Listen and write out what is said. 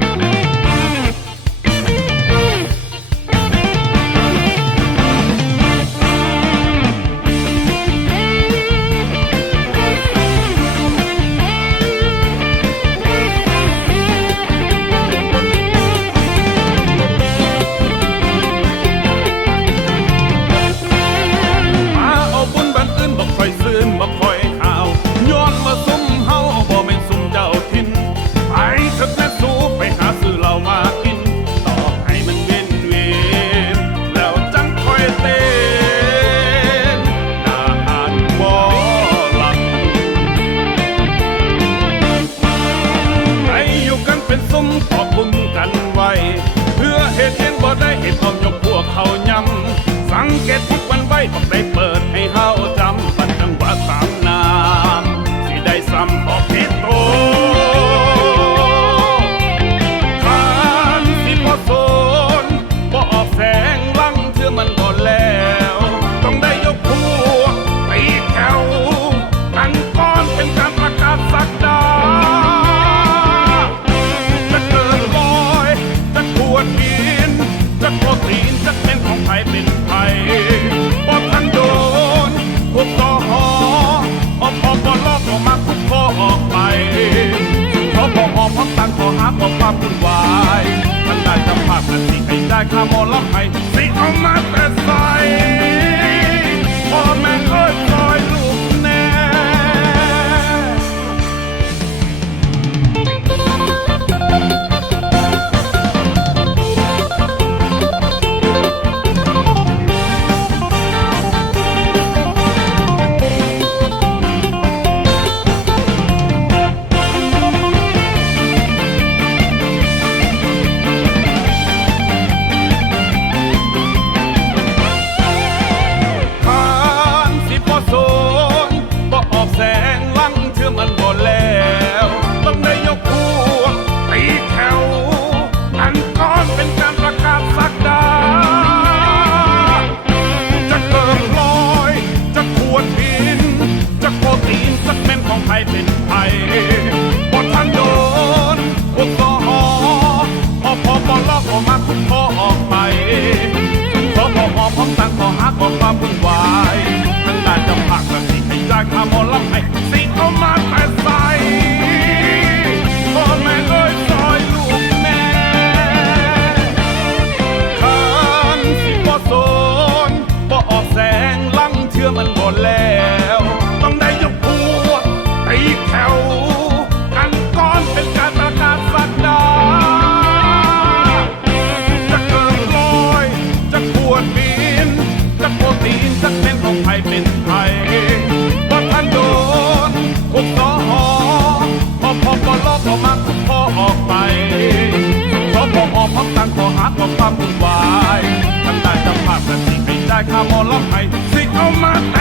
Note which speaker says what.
Speaker 1: Thank you. ขอบคุมกันไว้ เพื่อเหตุเห็นบ่ได้เหตุเอายกพวกเขายำสังเกตทุกวันไว้บอกได้ หาความความวุ่นวายมันได้สัมผัสกันที่ไม่ได้ข้ามอล็อกให้สิเอามาแต่ ของความวุ่นวายทั้งด้านจะพักและสิ่งที่ยากทำ ก็ความวุ่นวายทั้งได้จะพาพและทีไม่ได้ข้ามอล็อกไทยสิเอามา